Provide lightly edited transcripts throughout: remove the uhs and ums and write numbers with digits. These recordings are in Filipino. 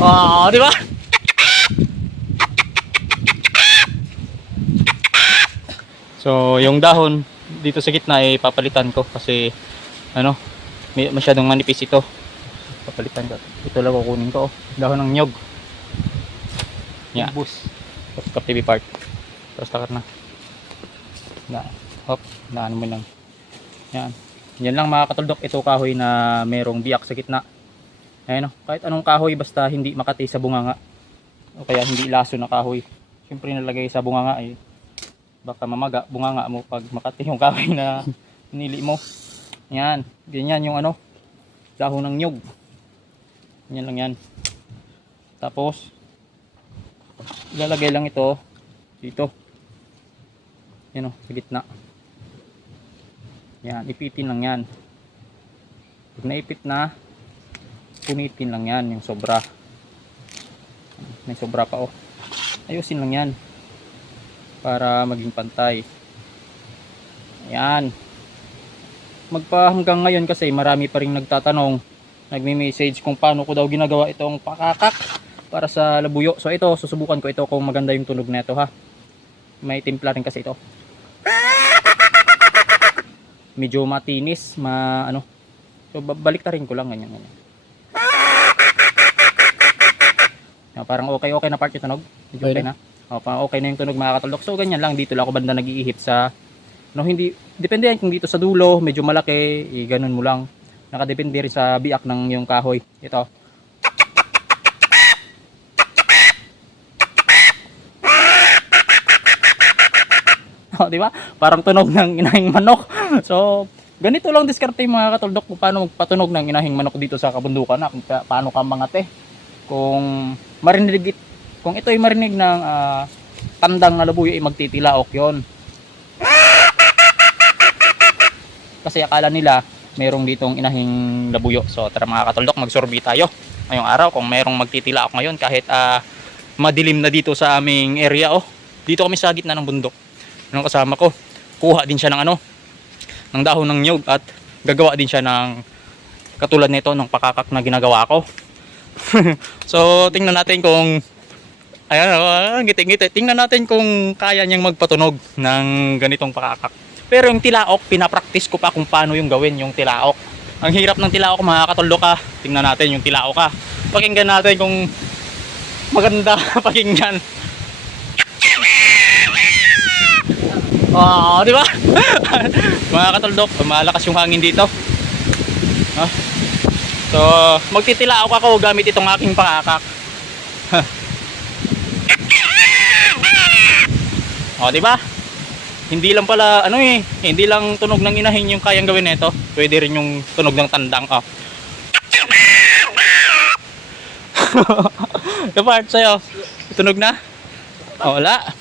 Oh, di ba? So, yung dahon dito sa gitna ay papalitan ko kasi ano, masyadong manipis ito. Papalitan ko. Ito lang kukunin ko. Oh. Dahon ng nyog. Yan. Bus. Kap TV part. Tapos takar na. Na. Hop, daan mo lang. Yan. Yan lang mga katuldok, ito kahoy na merong biyak sa gitna. Ayun, kahit anong kahoy basta hindi makati sa bunganga. O kaya hindi laso na kahoy. Siyempre nalagay sa bunganga ay baka mamaga bunganga mo pag makati yung kahoy na nili mo. Yan, ganyan yung ano, dahon ng nyug. Yan lang yan. Tapos ilalagay lang ito dito. Yan o, sa gitna. Yan, ipitin lang yan. Pag naipit na, punitin lang yan yung sobra. May sobra pa oh. Ayusin lang yan para maging pantay. Ayan. Hanggang ngayon kasi marami pa rin nagtatanong, nagme-message kung paano ko daw ginagawa itong pakakak para sa labuyo. So ito, susubukan ko ito kung maganda yung tunog nito ha. May timpla rin kasi ito. Medyo matinis, ano. So baliktarin ko lang ganyan. Parang okay na part yung tunog. Medyo okay na. Parang okay na yung tunog mga katuldok. So ganyan lang, dito lang ako banda nag-iihip sa no, hindi depende yan kung dito sa dulo medyo malaki, ganun mo lang. Nakadepende rin sa biak ng yung kahoy. Ito. Oh, di ba? Parang tunog ng inahing manok. So, ganito lang diskarte mga katuldok kung paano magpatunog ng inahing manok dito sa kabundukan na kung paano ka mangate. Kung marinig, kung ito ay marinig ng tandang na labuyo ay magtitilaok yon. Kasi akala nila merong ditong inahing labuyo. So tara mga katuldok, magsorbi tayo ngayong araw kung merong magtitilaok ngayon kahit madilim na dito sa aming area. Oh, dito kami sa gitna ng bundok. Anong kasama ko, kuha din siya ng ano, ng dahon ng nyug at gagawa din siya ng katulad nito ng pakakak na ginagawa ko. So tingnan natin kung ayan, ngiti-ngiti. Tingnan natin kung kaya niyang magpatunog ng ganitong pakakak. Pero yung tilaok, pinapractice ko pa kung paano yung gawin yung tilaok. Ang hirap ng tilaok mga katuldok ha. Tingnan natin yung tilaok ha. Pakinggan natin kung maganda pakinggan. Oh, di ba? Mga katuldok, malakas yung hangin dito. So, magtitilaok ako gamit itong aking pakakak. O, di ba? Hindi lang pala ano hindi lang tunog ng inahin yung kayang gawin nito. Pwede rin yung tunog ng tandang. Oh. Kapart sa'yo, tunog na? Oh, wala.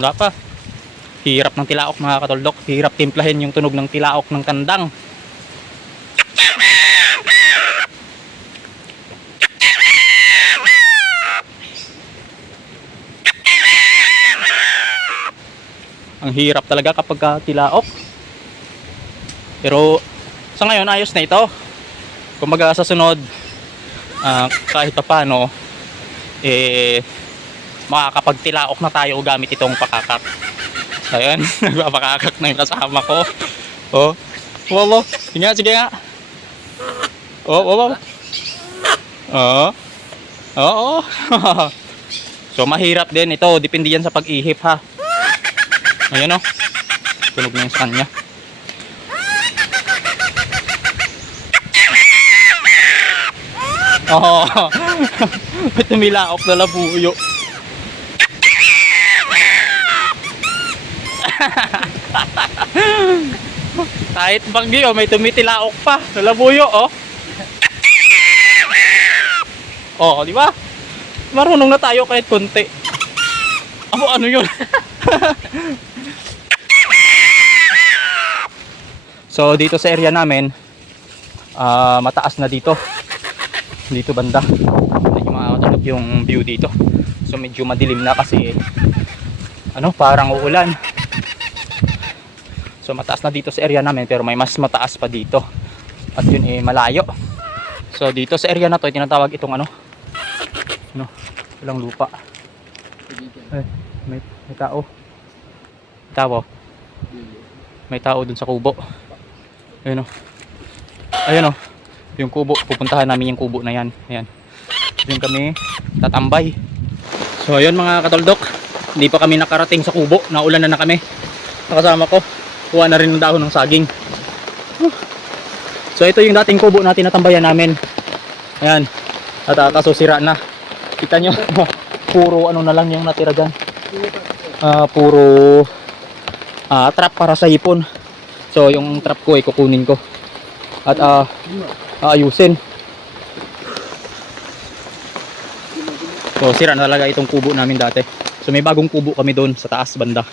Wala pa. Hirap ng tilaok mga katuldok. Hirap timplahin yung tunog ng tilaok ng tandang. Ang hirap talaga kapag tilaok. Pero sa ngayon ayos na ito. Kumbaga sa sunod kahit pa paano makakapagtilaok na tayo gamit itong pakakak. Ayun, nagpapakakak na yung kasama ko. Oh, wow. Sige nga. Oh, wow. Oo. So mahirap din ito, depende yan sa pag-ihip ha. Ayan o, tunog na yung sa kanya. Oo, may tumilaok na labuyo. Kahit bagyo, may tumitilaok pa sa labuyo oh. Oh, di ba? Marunong na tayo kahit konti. Ano yun? So dito sa area namin mataas na dito banda. Medyo makakatulog yung view dito. So medyo madilim na kasi parang uulan. So mataas na dito sa area namin pero may mas mataas pa dito. At yun malayo. So dito sa area na to tinatawag itong No, walang lupa. Ay, may tao. Tao. May tao dun sa kubo. Ayun o. Ayun o. Yung kubo. Pupuntahan namin yung kubo na yan. Ayan. Doon kami tatambay. So ayun mga katoldok. Hindi pa kami nakarating sa kubo. Naulan na kami. Nakasama ko. Kuha na rin ng dahon ng saging. So ito yung dating kubo na tinatambayan namin. Ayan. At kaso sira na. Kita nyo. Puro ano na lang yung natira dyan. Puro trap para sa hipon. So yung trap ko ay kukunin ko. At aayusin. So sira na talaga itong kubo namin dati. So may bagong kubo kami doon sa taas banda.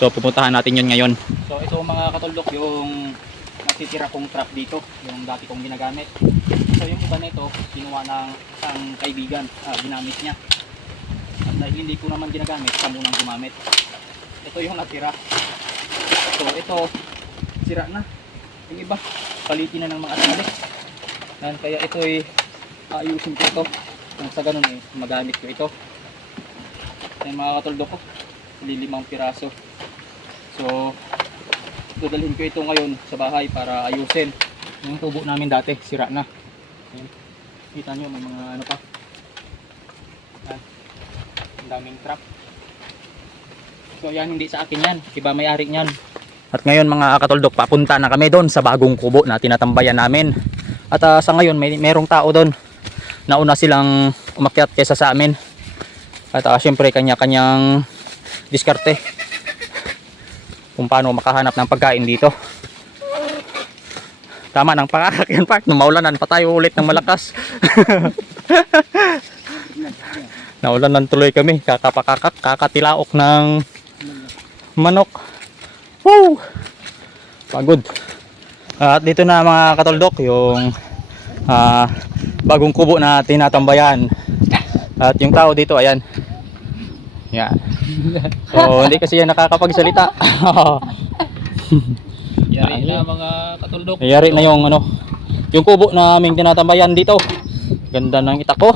So pupuntahan natin yun ngayon. So ito mga katoldok yung natitira kong trap dito. Yung dati kong ginagamit. So yung iba nito kinuha ng isang kaibigan. Ginamit niya. At dahil hindi ko naman ginagamit, siya munang gumamit. Ito yung natira. So ito sira na. Yung iba palitin na ng mga asali. Kaya ito ay ayusin ko ito. Kung sa ganun magamit ko ito. Yung mga katoldok ko, 5 piraso. So dadalhin ko ito ngayon sa bahay para ayusin. Yung tubo namin dati sira na. Ayan. Kita nyo may mga ano pa. Ayan. Ang daming trap. So yan hindi sa akin yan, iba may-ari niyan. At ngayon mga katoldok, papunta na kami doon sa bagong kubo na tinatambayan namin. At sa ngayon merong tao doon. Nauna silang umakyat kaysa sa amin. At syempre kanya-kanyang diskarte kung paano makahanap ng pagkain dito. Tama ng pakakakyan park, maulanan pa tayo ulit ng malakas. Naulanan tuloy kami, kakatilaok ng manok. Woo! Pagod. At dito na mga katoldok yung bagong kubo na tinatambayan. At yung tao dito ayan. Yan. So hindi kasi yan nakakapagsalita. Yari na mga katoldok. Yari na yung ano, yung kubo na aming tinatambayan dito. Ganda ng itak ko.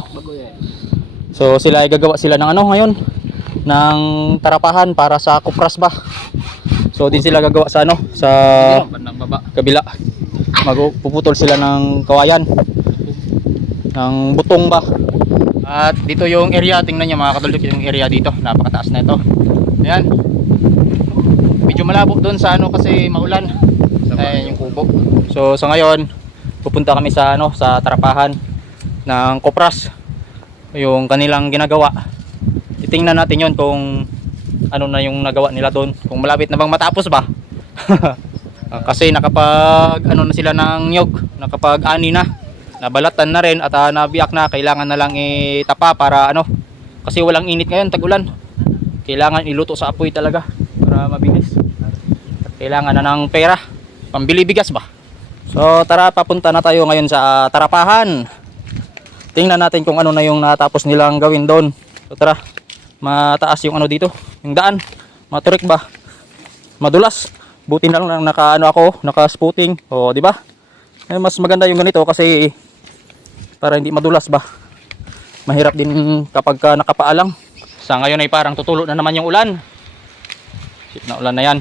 So sila ay gagawa sila ng ano ngayon, ng tarapahan para sa kupras ba. So din sila gagawa sa ano, sa kabila. Magpuputol sila ng kawayan, ng butong ba. At dito yung area, tingnan nyo mga katoldok, yung area dito, napakataas na ito. Ayan. Medyo malabo doon sa ano kasi maulan. Ayan yung kubo. So sa ngayon, pupunta kami sa ano, sa tarapahan ng kopras. Yung kanilang ginagawa. Titingnan natin yon kung ano na yung nagawa nila doon, kung malapit na bang matapos ba. Kasi nakapag ano na sila ng nyog, nakapag-ani na, nabalatan na rin at nabiyak na, kailangan na lang itapa para ano, kasi walang init ngayon, tag-ulan. Kailangan iluto sa apoy talaga para mabilis. At kailangan na ng pera, pambili bigas ba. So tara, papunta na tayo ngayon sa tarapahan. Tingnan natin kung ano na yung natapos nilang gawin doon. So tara, mataas yung ano dito, yung daan, maturik ba, madulas. Buti na lang naka ano ako, naka-spooting. O di ba? Mas maganda yung ganito kasi para hindi madulas ba. Mahirap din kapag nakapaalang. Sa ngayon ay parang tutulo na naman yung ulan. Shit na ulan na yan.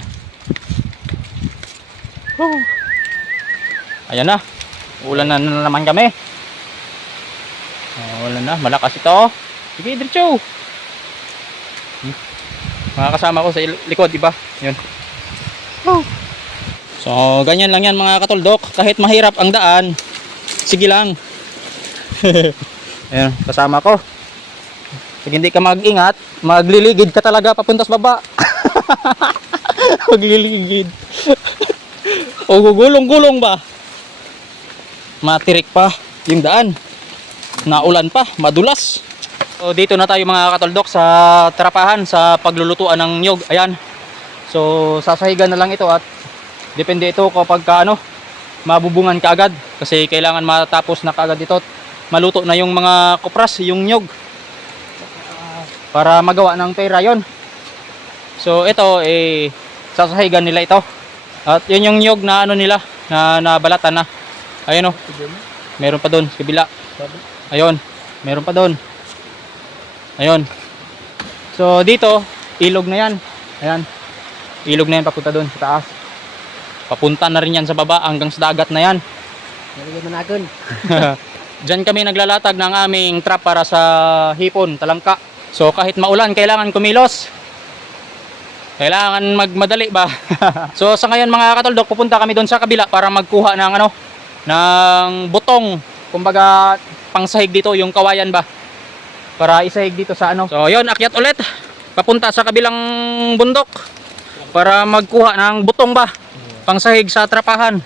Woo. Ayan na. Ulan na naman kami. Ulan na, malakas ito. Sige, diretso. Mga kasama ko sa likod, di ba? Yun. So ganyan lang yan mga katoldok, kahit mahirap ang daan, sige lang. Ayan, kasama ko. Pag hindi ka mag-ingat, magliligid ka talaga papunta sa baba. Magliligid. O gugulong-gulong ba, matirik pa yung daan, naulan pa, madulas. So dito na tayo mga katoldok sa tarapahan sa paglulutuan ng nyog. Ayan. So sasahigan na lang ito at depende ito kapag ano, mabubungan kaagad kasi kailangan matapos na kaagad ito. Maluto na yung mga kupras, yung nyog, para magawa ng pera yon. So ito sasahigan nila ito. At yun yung nyog na ano nila, na nabalatan na. Ayun oh. Meron pa doon sa kabila. Ayun, meron pa doon. Ayun. So dito, ilog na yan. Ayan. Ilog na yan papunta doon sa taas. Papunta na rin yan sa baba hanggang sa dagat na yan. Diyan kami naglalatag ng aming trap para sa hipon, talangka. So kahit maulan, kailangan kumilos. Kailangan magmadali ba? So sa ngayon mga katuldok, pupunta kami doon sa kabila para magkuha ng ano, ng butong. Kumbaga pangsahig dito, yung kawayan ba? Para isahig dito sa ano. So yun, akyat ulit. Papunta sa kabilang bundok para magkuha ng butong ba? Pangsahig sa trapahan.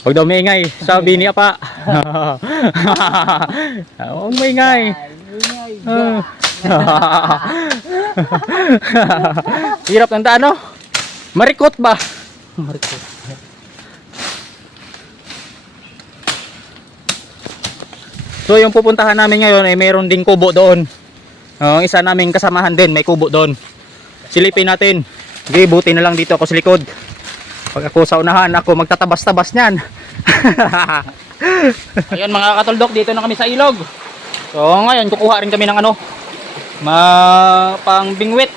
Huwag daw maingay, sabi ni Apa. Huwag maingay. Hirap ng daan, no? Marikot ba? Marikot. So yung pupuntahan namin ngayon ay mayroon ding kubo doon. Isa naming kasamahan din, may kubo doon. Silipin natin. Okay, buti na lang dito ako sa likod. Pag ako sa unahan, ako magtatabas-tabas niyan. Ayun mga katuldok, dito na kami sa ilog. So ngayon, kukuha rin kami ng ano, pang bingwit.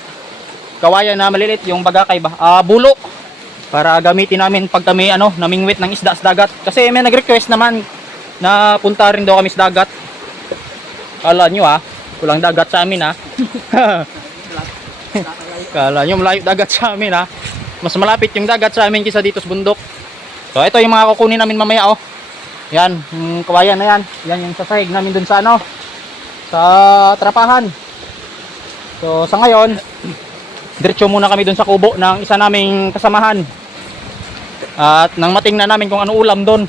Kawayan na malilit, yung bagakay ba? Bulo. Para gamitin namin pag kami ano, namingwit ng isda sa dagat. Kasi may nag-request naman na punta rin daw kami sa dagat. Kala nyo walang dagat sa amin Kala nyo malayo dagat sa amin Mas malapit yung dagat sa amin kaysa dito sa bundok. So ito yung mga kukunin namin mamaya Yan, yung kawayan na yan. Yan yung sasahig namin dun sa ano, sa trapahan. So sa ngayon, diretso muna kami dun sa kubo ng isa naming kasamahan. At nang matingnan namin kung ano ulam dun.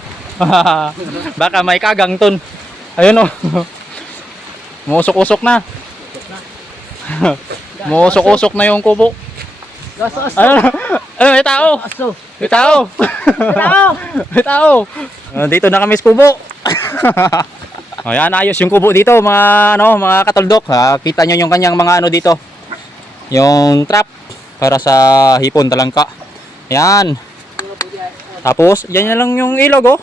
Baka may kagang ton. Ayun Musok-usok na. Musok-usok na yung kubo. Ayun. May tao. May tao. May tao. Dito na kami sa kubo. Ayan, ayos yung kubo dito mga ano, mga katuldok. Kita nyo yung kanyang mga ano dito. Yung trap para sa hipon talangka. Ayan. Tapos, yan na lang yung ilog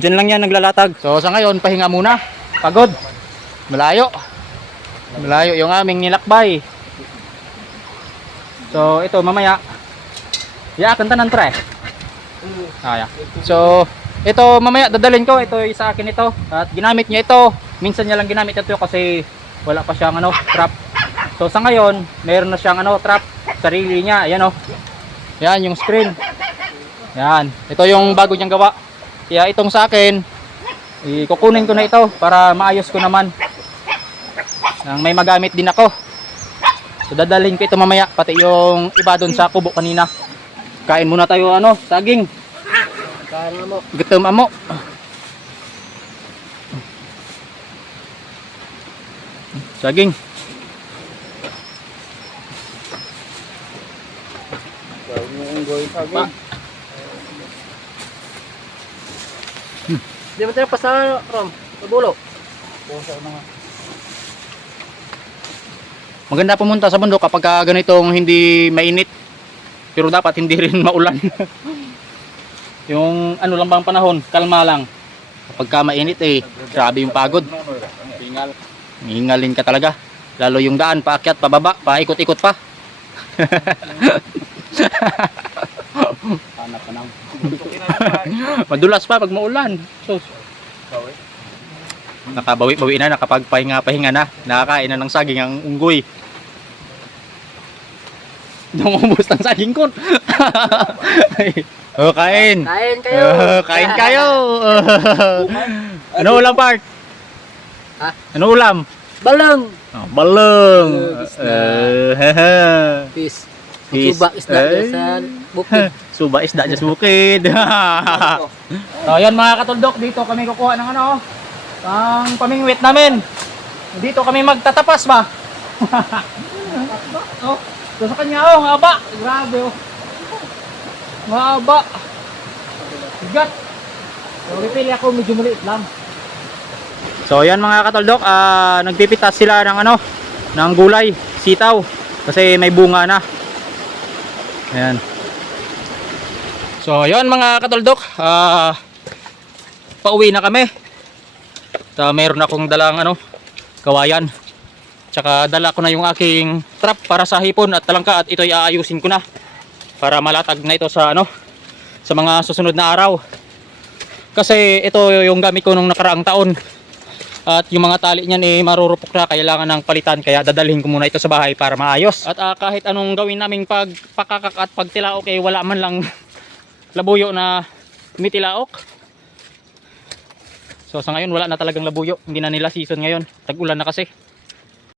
Diyan lang yan naglalatag. So sa ngayon, pahinga muna. Pagod. Malayo. Malayo yung aming nilakbay. So ito mamaya. Kanta ng tre. So ito mamaya dadalhin ko. Ito sa akin ito. At ginamit niya ito. Minsan niya lang ginamit ito kasi wala pa siyang ano, trap. So sa ngayon, meron na siyang ano, trap. Sarili niya. Ayan Yan yung screen. Yan. Ito yung bago niyang gawa. Kaya itong sa akin, kukunin ko na ito para maayos ko naman. Nang may magamit din ako. So dadalhin ko ito mamaya, pati yung iba doon sa kubo kanina. Kain muna tayo ano, saging. Kain mo. Gutom amo. Saging. Saging. Di ba tayo pasara from Bulo? Maganda pumunta sa bundok kapag ganitong hindi mainit. Pero dapat hindi rin maulan. Yung ano lang bang panahon, kalma lang. Kapag mainit grabe yung pagod. Hingalin ka talaga. Lalo yung daan, paakyat, pababa, paikot-ikot pa. Madulas pa pag maulan. So, nakabawi-bawi na, nakapagpahinga-pahinga na, nakakain na ng saging ang unggoy. Dumubos ng saging ko. Kain. Kain kayo. Kain kayo. Ano ulam, Part? Ano ulam? Balang. Balang. Fish. Suba isda sa bukid. Suba isda sa bukid. So yan mga katuldok, dito kami kukuha ng ano, ang pamingwit namin. Dito kami magtatapas ba? So sa kanya haba. Grabe mahaba. Bigat. So pipili ako medyo maliit lang. So yan mga katuldok, nagpipitas sila ng ano, ng gulay, sitaw kasi may bunga na. Ayan. So yun mga katuldok, pauwi na kami. Meron akong dalang ano, kawayan. Tsaka dala ko na yung aking trap para sa hipon at talangka, at ito'y aayusin ko na para malatag na ito sa sa mga susunod na araw. Kasi ito yung gamit ko nung nakaraang taon. At yung mga tali niyan marurupok na, kailangan ng palitan, kaya dadalhin ko muna ito sa bahay para maayos. At kahit anong gawin naming pagpakakak at pagtilaok wala man lang labuyo na umitilaok. So sa ngayon wala na talagang labuyo, hindi na nila season ngayon, tag-ulan na kasi.